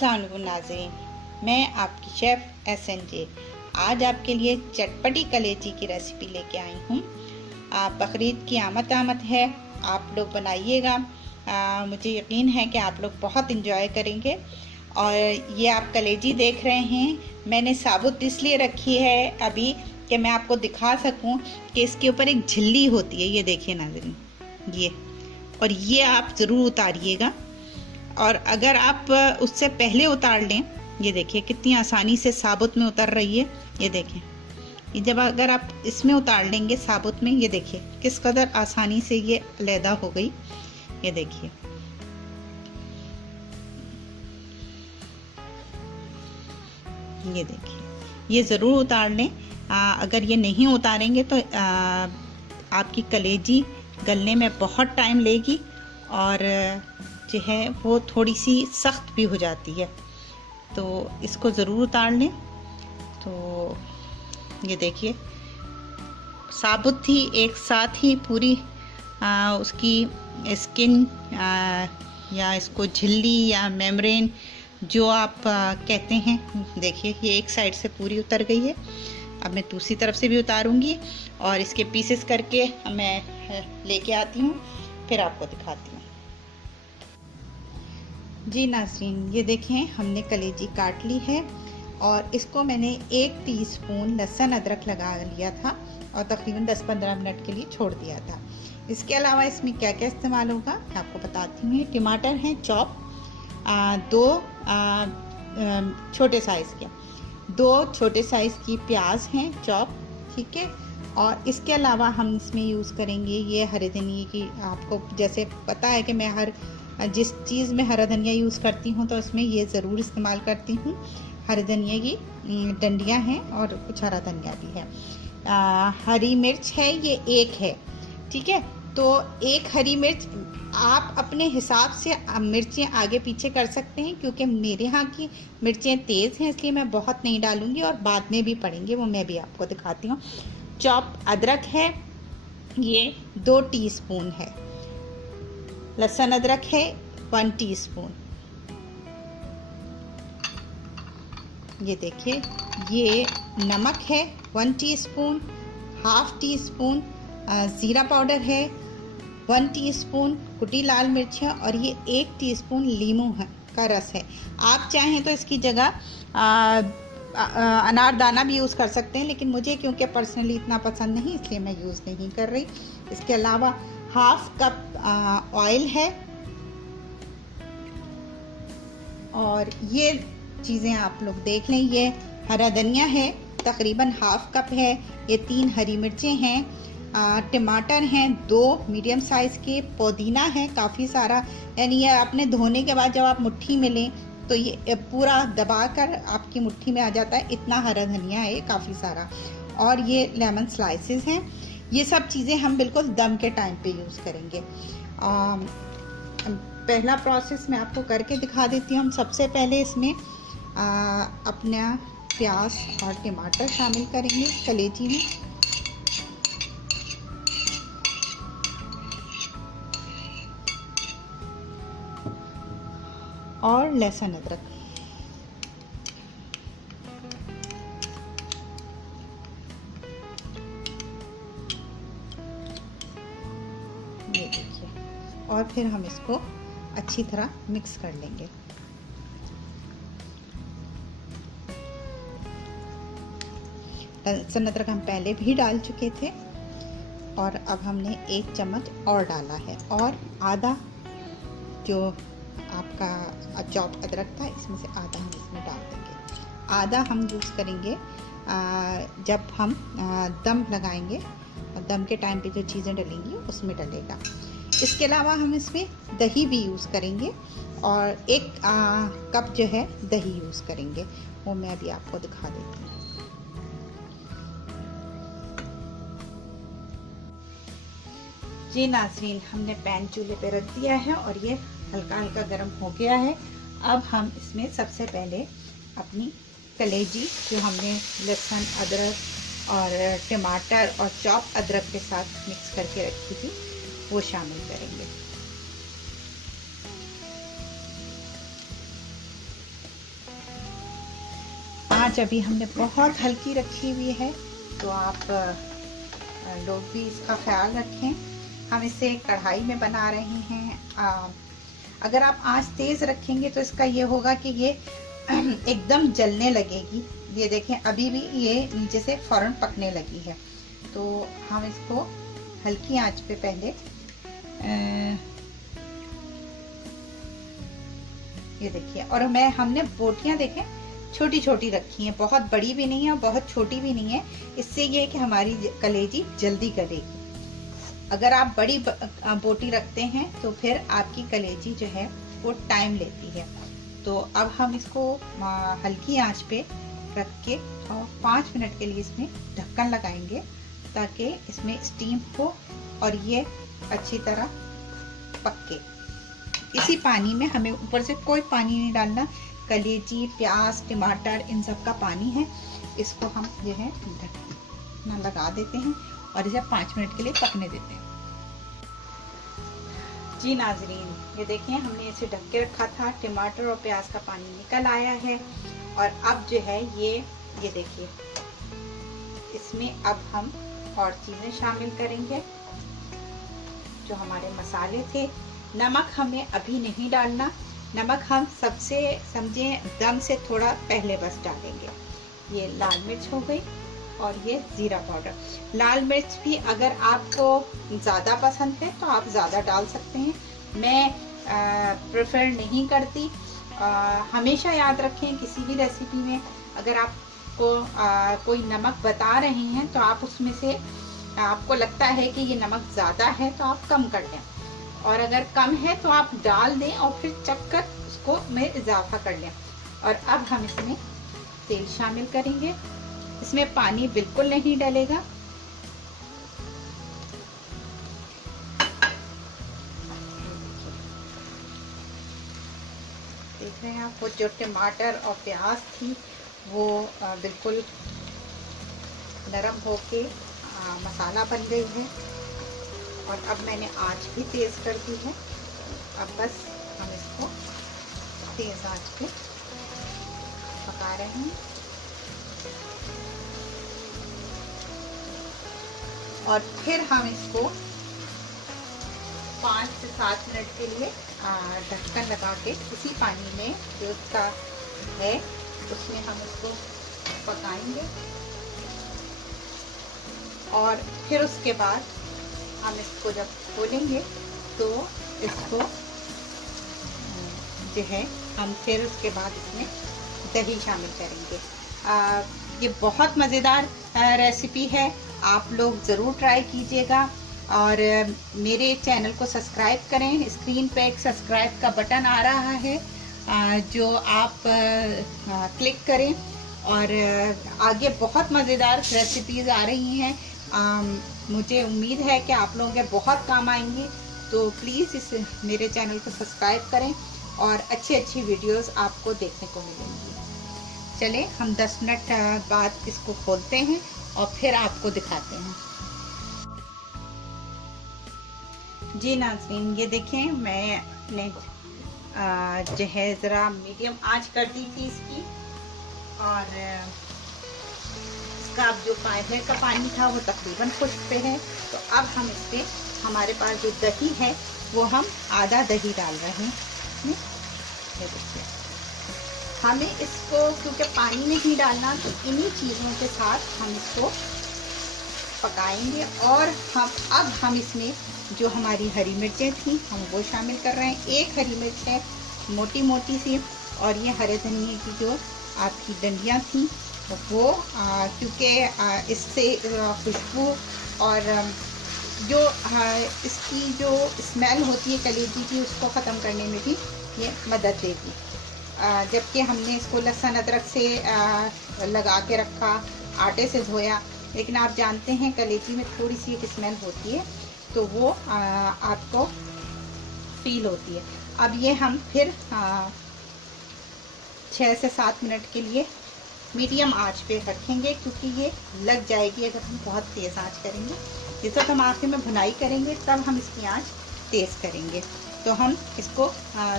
अस्सलाम वालेकुम नाज़रीन, मैं आपकी शेफ़ SNJ आज आपके लिए चटपटी कलेजी की रेसिपी लेके आई हूँ। बकरीद की आमद है, आप लोग बनाइएगा। मुझे यकीन है कि आप लोग बहुत इंजॉय करेंगे। और ये आप कलेजी देख रहे हैं, मैंने साबुत इसलिए रखी है अभी कि मैं आपको दिखा सकूं कि इसके ऊपर एक झिल्ली होती है। ये देखिए नाज़रीन, ये आप ज़रूर उतारिएगा। और अगर आप उससे पहले उतार लें, ये देखिए कितनी आसानी से साबुत में उतर रही है। ये देखिए, ये जब अगर आप इसमें उतार लेंगे साबुत में, ये देखिए किस कदर आसानी से ये अलहदा हो गई। ये देखिए, ये देखिए, ये ज़रूर उतार लें। अगर ये नहीं उतारेंगे तो आपकी कलेजी गलने में बहुत टाइम लेगी और जो है वो थोड़ी सी सख्त भी हो जाती है। तो इसको ज़रूर उतार लें। तो ये देखिए, साबुत ही एक साथ ही पूरी उसकी स्किन या इसको झिल्ली या मेम्ब्रेन जो आप कहते हैं, देखिए ये एक साइड से पूरी उतर गई है। अब मैं दूसरी तरफ से भी उतारूंगी और इसके पीसेस करके मैं लेके आती हूँ, फिर आपको दिखाती हूँ। जी नाज़रीन, ये देखें हमने कलेजी काट ली है और इसको मैंने 1 टीस्पून लहसुन अदरक लगा लिया था और तकरीबन 10-15 मिनट के लिए छोड़ दिया था। इसके अलावा इसमें क्या क्या इस्तेमाल होगा मैं आपको बताती हूँ। टमाटर हैं चॉप, 2 छोटे साइज़ के, 2 छोटे साइज़ की प्याज हैं चॉप, ठीक है। और इसके अलावा हम इसमें यूज़ करेंगे ये हरे धनिए की। आपको जैसे पता है कि मैं जिस चीज़ में हरा धनिया यूज़ करती हूँ तो इसमें ये ज़रूर इस्तेमाल करती हूँ। हरे धनिया की डंडियाँ हैं और कुछ हरा धनिया भी है। हरी मिर्च है, ये 1 है, ठीक है। तो 1 हरी मिर्च आप अपने हिसाब से मिर्चें आगे पीछे कर सकते हैं, क्योंकि मेरे यहाँ की मिर्चें तेज़ हैं इसलिए मैं बहुत नहीं डालूँगी और बाद में भी पड़ेंगे, वो मैं भी आपको दिखाती हूँ। चॉप अदरक है, ये 2 टीस्पून है। लहसुन अदरक है 1 टीस्पून। ये देखिए, ये नमक है 1 टीस्पून, हाफ टीस्पून ज़ीरा पाउडर है, 1 टीस्पून कुटी लाल मिर्च है और ये 1 टीस्पून लीमू का रस है। आप चाहें तो इसकी जगह अनारदाना भी यूज़ कर सकते हैं, लेकिन मुझे क्योंकि पर्सनली इतना पसंद नहीं इसलिए मैं यूज़ नहीं कर रही। इसके अलावा हाफ कप ऑयल है और ये चीज़ें आप लोग देख लें। ये हरा धनिया है, तकरीबन हाफ कप है। ये 3 हरी मिर्चें हैं, टमाटर हैं 2 मीडियम साइज़ के, पुदीना है काफ़ी सारा, यानी ये आपने धोने के बाद जब आप मुट्ठी में लें तो ये पूरा दबाकर आपकी मुट्ठी में आ जाता है, इतना हरा धनिया है काफ़ी सारा। और ये लेमन स्लाइसेस हैं। ये सब चीज़ें हम बिल्कुल दम के टाइम पे यूज़ करेंगे। पहला प्रोसेस मैं आपको करके दिखा देती हूँ। हम सबसे पहले इसमें अपना प्याज और टमाटर शामिल करेंगे कलेजी में। और लहसुन अदरक, ये देखिए, और फिर हम इसको अच्छी तरह मिक्स कर लेंगे। लहसुन अदरक हम पहले भी डाल चुके थे और अब हमने 1 चम्मच और डाला है, और आधा जो आपका चॉप अदरक था इसमें से आधा हम इसमें डाल देंगे। आधा हम यूज़ करेंगे जब हम दम लगाएंगे, और दम के टाइम पे जो चीज़ें डलेंगी उसमें डलेगा। इसके अलावा हम इसमें दही भी यूज़ करेंगे और 1 कप जो है दही यूज़ करेंगे, वो मैं अभी आपको दिखा देती हूँ। जी नाज़रीन, हमने पैन चूल्हे पे रख दिया है और ये हल्का हल्का गर्म हो गया है। अब हम इसमें सबसे पहले अपनी कलेजी जो हमने लहसुन अदरक और टमाटर और चॉप अदरक के साथ मिक्स करके रखी थी वो शामिल करेंगे। आंच अभी हमने बहुत हल्की रखी हुई है, तो आप लोग भी इसका ख्याल रखें। हम इसे कढ़ाई में बना रहे हैं। अगर आप आंच तेज़ रखेंगे तो इसका ये होगा कि ये एकदम जलने लगेगी। ये देखें अभी भी ये नीचे से फौरन पकने लगी है। तो हम इसको हल्की आंच पे पहले ये देखिए, और हमने बोटियां देखें छोटी छोटी रखी हैं, बहुत बड़ी भी नहीं है और बहुत छोटी भी नहीं है। इससे ये है कि हमारी कलेजी जल्दी गलेगी। अगर आप बड़ी बोटी रखते हैं तो फिर आपकी कलेजी जो है वो टाइम लेती है। तो अब हम इसको हल्की आंच पे रख के और 5 मिनट के लिए इसमें ढक्कन लगाएंगे, ताकि इसमें स्टीम हो और ये अच्छी तरह पके। इसी पानी में हमें ऊपर से कोई पानी नहीं डालना, कलेजी, प्याज, टमाटर इन सब का पानी है। इसको हम जो है ढक्कन लगा देते हैं और इसे 5 मिनट के लिए पकने देते हैं। जी नाजरीन, ये देखें हमने इसे ढक के रखा था, टमाटर और प्याज का पानी निकल आया है। और अब जो है ये देखिए, इसमें अब हम और चीज़ें शामिल करेंगे जो हमारे मसाले थे। नमक हमें अभी नहीं डालना, नमक हम सबसे समझें दम से थोड़ा पहले बस डालेंगे। ये लाल मिर्च हो गई और ये ज़ीरा पाउडर। लाल मिर्च भी अगर आपको ज़्यादा पसंद है तो आप ज़्यादा डाल सकते हैं, मैं प्रेफर नहीं करती। हमेशा याद रखें किसी भी रेसिपी में अगर आपको कोई नमक बता रहे हैं तो आप उसमें से आपको लगता है कि ये नमक ज़्यादा है तो आप कम कर लें, और अगर कम है तो आप डाल दें और फिर चख कर उसको में इजाफा कर लें। और अब हम इसमें तेल शामिल करेंगे। इसमें पानी बिल्कुल नहीं डलेगा। देख रहे हैं आप, वो जो टमाटर और प्याज थी वो बिल्कुल नरम होके मसाला बन गई है। और अब मैंने आंच भी तेज कर दी है। अब बस हम इसको तेज आंच पे पका रहे हैं और फिर हम इसको 5 से 7 मिनट के लिए ढक्कन लगा के इसी पानी में जो उसका है उसमें हम इसको पकाएंगे। और फिर उसके बाद हम इसको जब खोलेंगे तो इसको जो है हम फिर उसके बाद इसमें दही शामिल करेंगे। ये बहुत मज़ेदार रेसिपी है, आप लोग ज़रूर ट्राई कीजिएगा। और मेरे चैनल को सब्सक्राइब करें। स्क्रीन पे एक सब्सक्राइब का बटन आ रहा है जो आप क्लिक करें। और आगे बहुत मज़ेदार रेसिपीज़ आ रही हैं, मुझे उम्मीद है कि आप लोगों के बहुत काम आएंगी। तो प्लीज़ इस मेरे चैनल को सब्सक्राइब करें और अच्छी अच्छी वीडियोस आपको देखने को मिलेंगी। चलें हम 10 मिनट बाद इसको खोलते हैं और फिर आपको दिखाते हैं। जी नाज़रीन, ये देखें मैंने जो है ज़रा मीडियम आंच कर दी थी इसकी, और इसका अब जो फाइबर का पानी था वो तकरीबन खुश्क पे है। तो अब हम इसमें हमारे पास जो दही है वो हम आधा दही डाल रहे हैं। ये देखिए, हमें इसको क्योंकि पानी में ही डालना, तो इन्हीं चीज़ों के साथ हम इसको पकाएंगे। और अब हम इसमें जो हमारी हरी मिर्चें थी हम वो शामिल कर रहे हैं। एक हरी मिर्च है मोटी मोटी सी, और ये हरे धनिए की जो आपकी डंडियाँ थी वो, क्योंकि इससे खुशबू और जो इसकी जो स्मेल होती है कलेजी की उसको ख़त्म करने में भी ये मदद देगी। जबकि हमने इसको लहसुन अदरक से लगा के रखा, आटे से धोया, लेकिन आप जानते हैं कलेजी में थोड़ी सी एक स्मेल होती है तो वो आपको फील होती है। अब ये हम फिर 6 से 7 मिनट के लिए मीडियम आंच पे रखेंगे, क्योंकि ये लग जाएगी अगर हम बहुत तेज़ आंच करेंगे। जिस वक्त हम आखिर में भुनाई करेंगे तब हम इसकी आंच तेज़ करेंगे। तो हम इसको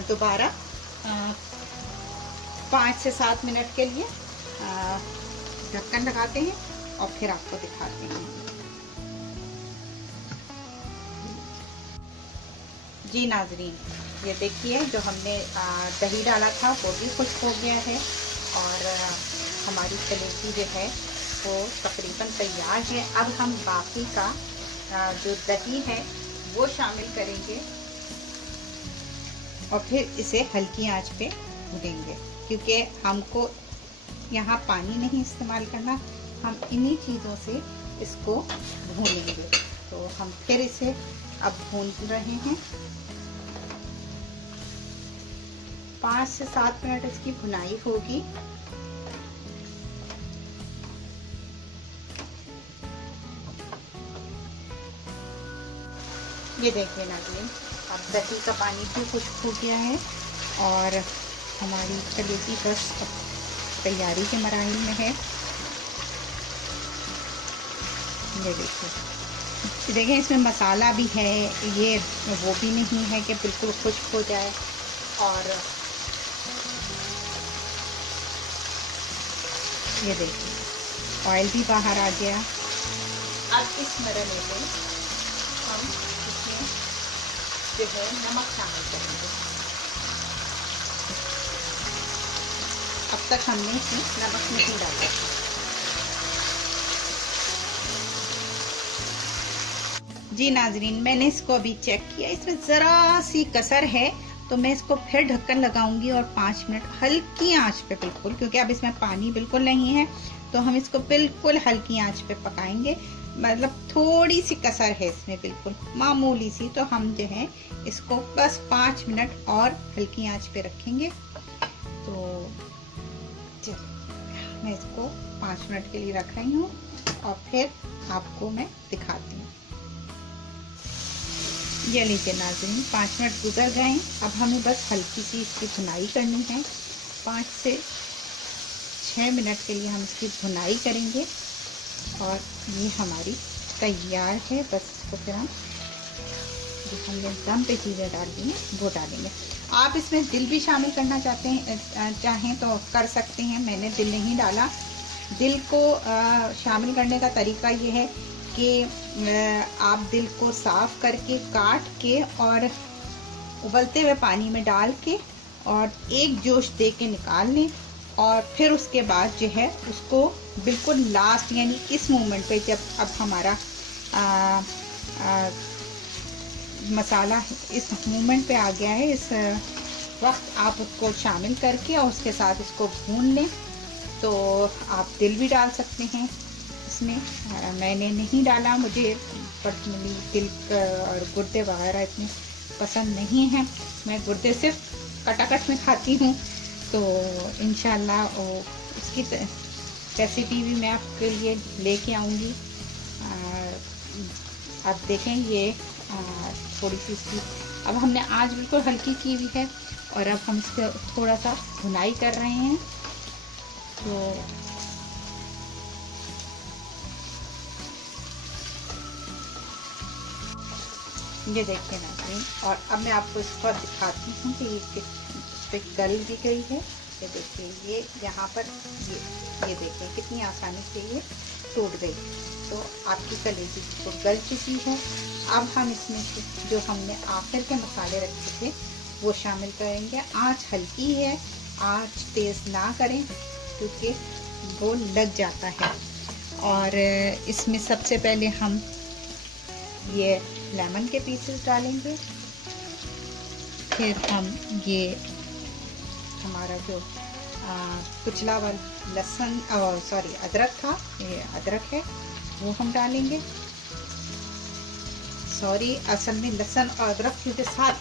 दोबारा 5 से 7 मिनट के लिए ढक्कन लगाते हैं और फिर आपको दिखाते हैं। जी नाजरीन, ये देखिए जो हमने दही डाला था वो भी खुश्क हो गया है और हमारी कलेजी जो है वो तकरीबन तैयार है। अब हम बाकी का जो दही है वो शामिल करेंगे और फिर इसे हल्की आंच पे भूनेंगे, क्योंकि हमको यहाँ पानी नहीं इस्तेमाल करना, हम इन्हीं चीज़ों से इसको भूनेंगे। तो हम फिर इसे अब भून रहे हैं। 5 से 7 मिनट इसकी भुनाई होगी। ये देखिए नाज़रीन, अब दही का पानी भी खुश्क हो गया है और हमारी कलेजी बस तैयारी के मराहिल में है। ये देखिए इसमें मसाला भी है, ये वो भी नहीं है कि बिल्कुल खुश्क हो जाए। और ये देखिए ऑयल भी बाहर आ गया। अब इस मरने में हम इसमें जो है नमक शामिल करेंगे। अब तक हमने इसमें नमक नहीं डाला। जी नाजरीन, मैंने इसको अभी चेक किया, इसमें ज़रा सी कसर है, तो मैं इसको फिर ढक्कन लगाऊंगी और 5 मिनट हल्की आंच पे बिल्कुल, क्योंकि अब इसमें पानी बिल्कुल नहीं है, तो हम इसको बिल्कुल हल्की आंच पे पकाएंगे। मतलब थोड़ी सी कसर है इसमें, बिल्कुल मामूली सी, तो हम जो है इसको बस 5 मिनट और हल्की आंच पे रखेंगे। तो चलिए मैं इसको 5 मिनट के लिए रख रही हूँ और फिर आपको मैं दिखाती हूँ। ये लीजिए नाज़रीन, 5 मिनट गुजर गए। अब हमें बस हल्की सी इसकी भुनाई करनी है। 5 से 6 मिनट के लिए हम इसकी भुनाई करेंगे और ये हमारी तैयार है। बस इसको फिर हम जो हमने दम पे चीज़ें डाली हैं वो डालेंगे। आप इसमें दिल भी शामिल करना चाहें तो कर सकते हैं। मैंने दिल नहीं डाला। दिल को शामिल करने का तरीका ये है कि आप दिल को साफ़ करके काट के और उबलते हुए पानी में डाल के और एक जोश दे के निकाल लें और फिर उसके बाद जो है उसको बिल्कुल लास्ट यानी इस मोमेंट पे जब अब हमारा मसाला इस मोमेंट पे आ गया है, इस वक्त आप उसको शामिल करके और उसके साथ इसको भून लें। तो आप दिल भी डाल सकते हैं इसमें, मैंने नहीं डाला, मुझे पर्सनली दिल और गुर्दे वगैरह इतने पसंद नहीं हैं। मैं गुर्दे सिर्फ कटाकट में खाती हूँ। तो इंशाल्लाह उसकी रेसिपी भी मैं आपके लिए लेके आऊँगी। आप देखें ये थोड़ी सी इसकी अब हमने आंच बिल्कुल हल्की की हुई है और अब हम इसको थोड़ा सा भुनाई कर रहे हैं। तो ये देखिए नाज़रीन, और अब मैं आपको इस पर दिखाती हूँ कि ये इस पर गल भी गई है। ये देखिए, ये यहाँ पर ये देखिए कितनी आसानी से ये टूट गई। तो आपकी कलेजी तो गल चुकी है। अब हम इसमें जो हमने आखिर के मसाले रखे थे वो शामिल करेंगे। आंच हल्की है, आंच तेज़ ना करें क्योंकि वो लग जाता है। और इसमें सबसे पहले हम ये लेमन के पीसेस डालेंगे, फिर हम ये हमारा जो कुचला हुआ लहसुन सॉरी अदरक था, ये अदरक है वो हम डालेंगे। सॉरी, असल में लहसुन और अदरक क्योंकि साथ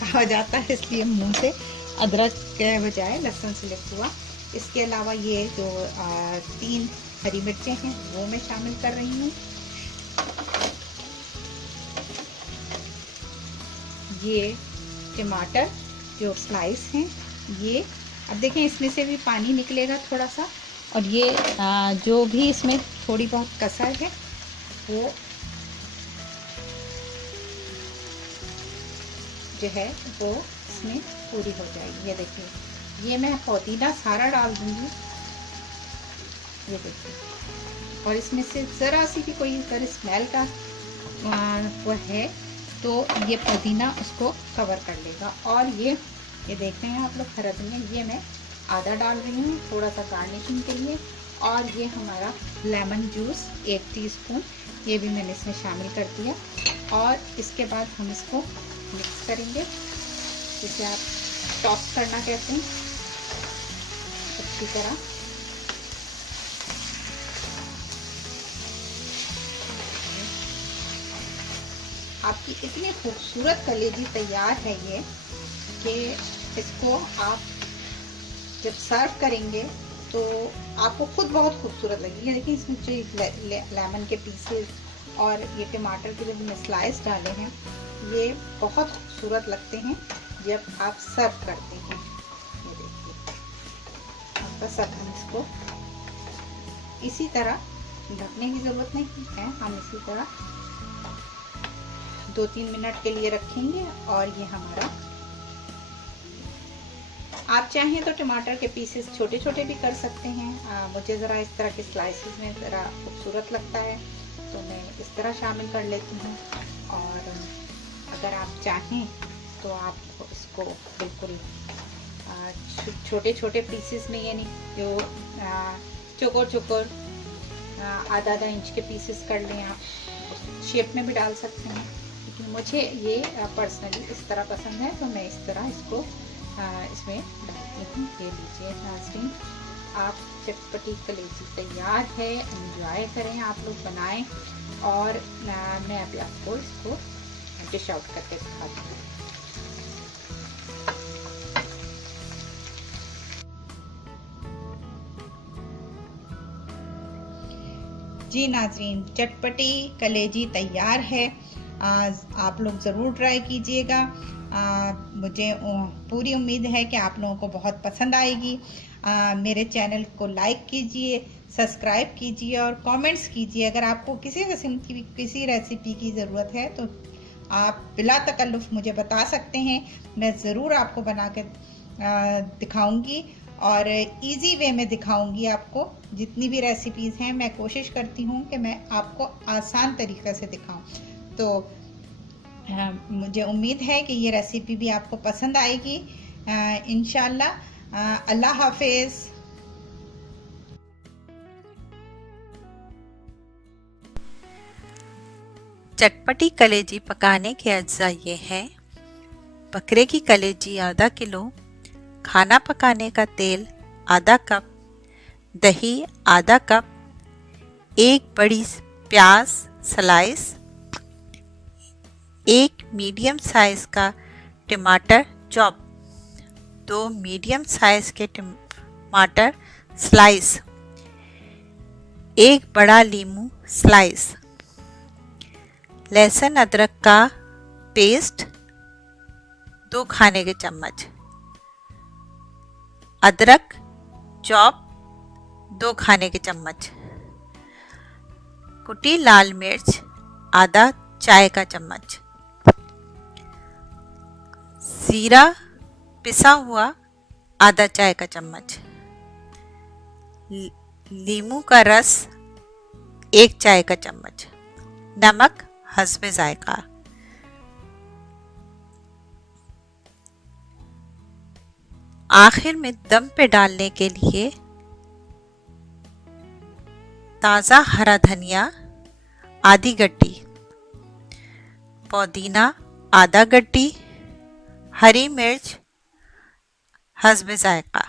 कहा जाता है इसलिए मुंह से अदरक के बजाय लहसुन सेलेक्ट हुआ। इसके अलावा ये जो 3 हरी मिर्चें हैं वो मैं शामिल कर रही हूँ। ये टमाटर जो स्लाइस हैं ये, अब देखें इसमें से भी पानी निकलेगा थोड़ा सा, और ये जो भी इसमें थोड़ी बहुत कसर है वो जो है वो इसमें पूरी हो जाएगी। ये देखिए, ये मैं पुदीना सारा डाल दूंगी ये देखिए, और इसमें से ज़रा सी भी कोई अगर स्मेल का वो है तो ये पुदीना उसको कवर कर लेगा। और ये देख रहे हैं आप लोग, हरा धनिया ये मैं आधा डाल रही हूँ थोड़ा सा गार्निशिंग के लिए। और ये हमारा लेमन जूस 1 टीस्पून, ये भी मैंने इसमें शामिल कर दिया। और इसके बाद हम इसको मिक्स करेंगे, जिसे आप टॉस करना कहते हैं, अच्छी तरह। आपकी इतनी खूबसूरत कलेजी तैयार है ये कि इसको आप जब सर्व करेंगे तो आपको खुद बहुत खूबसूरत लगेगी। देखिए इसमें जो लेमन के पीसेस और ये टमाटर के जो मैंने स्लाइस डाले हैं ये बहुत खूबसूरत लगते हैं जब आप सर्व करते हैं। ये देखिए, बस अब हम इसको इसी तरह ढकने की ज़रूरत नहीं है, हम इसी तरह 2-3 मिनट के लिए रखेंगे। और ये हमारा, आप चाहें तो टमाटर के पीसेस छोटे छोटे भी कर सकते हैं। मुझे ज़रा इस तरह के स्लाइसेस में ज़रा खूबसूरत लगता है तो मैं इस तरह शामिल कर लेती हूँ। और अगर आप चाहें तो आप इसको बिल्कुल छोटे छोटे पीसेस में, यानी जो चौकोर चौकोर आधा इंच के पीसेस कर लें, आप उस शेप में भी डाल सकते हैं। लेकिन मुझे ये पर्सनली इस तरह पसंद है तो मैं इस तरह इसको इसमें डालती हूँ। ये लीजिए नाज़रीन, आप चटपटी कलेजी तैयार है, एंजॉय करें, आप लोग बनाएं। और मैं अभी आपको इसको डिश आउट करके दिखाती हूँ। जी नाज़रीन, चटपटी कलेजी तैयार है, आप लोग ज़रूर ट्राई कीजिएगा। मुझे पूरी उम्मीद है कि आप लोगों को बहुत पसंद आएगी। मेरे चैनल को लाइक कीजिए, सब्सक्राइब कीजिए और कमेंट्स कीजिए। अगर आपको किसी किस्म की किसी रेसिपी की ज़रूरत है तो आप बिला तकल्लुफ़ मुझे बता सकते हैं, मैं ज़रूर आपको बना के दिखाऊंगी और इजी वे में दिखाऊंगी। आपको जितनी भी रेसिपीज़ हैं मैं कोशिश करती हूँ कि मैं आपको आसान तरीक़े से दिखाऊं। तो मुझे उम्मीद है कि ये रेसिपी भी आपको पसंद आएगी इंशाल्लाह। अल्लाह हाफिज़। चटपटी कलेजी पकाने के अज्जा ये हैं: बकरे की कलेजी आधा किलो, खाना पकाने का तेल आधा कप, दही आधा कप, एक बड़ी प्याज स्लाइस, एक मीडियम साइज का टमाटर चॉप, 2 मीडियम साइज के टमाटर स्लाइस, एक बड़ा नींबू स्लाइस, लहसुन अदरक का पेस्ट 2 खाने के चम्मच, अदरक चॉप 2 खाने के चम्मच, कुटी लाल मिर्च आधा चाय का चम्मच, जीरा पिसा हुआ आधा चाय का चम्मच, नींबू का रस 1 चाय का चम्मच, नमक हस्बे जायका। आखिर में दम पे डालने के लिए ताज़ा हरा धनिया आधी गड्डी, पुदीना आधा गड्डी, हरी मिर्च हस्बे जायका,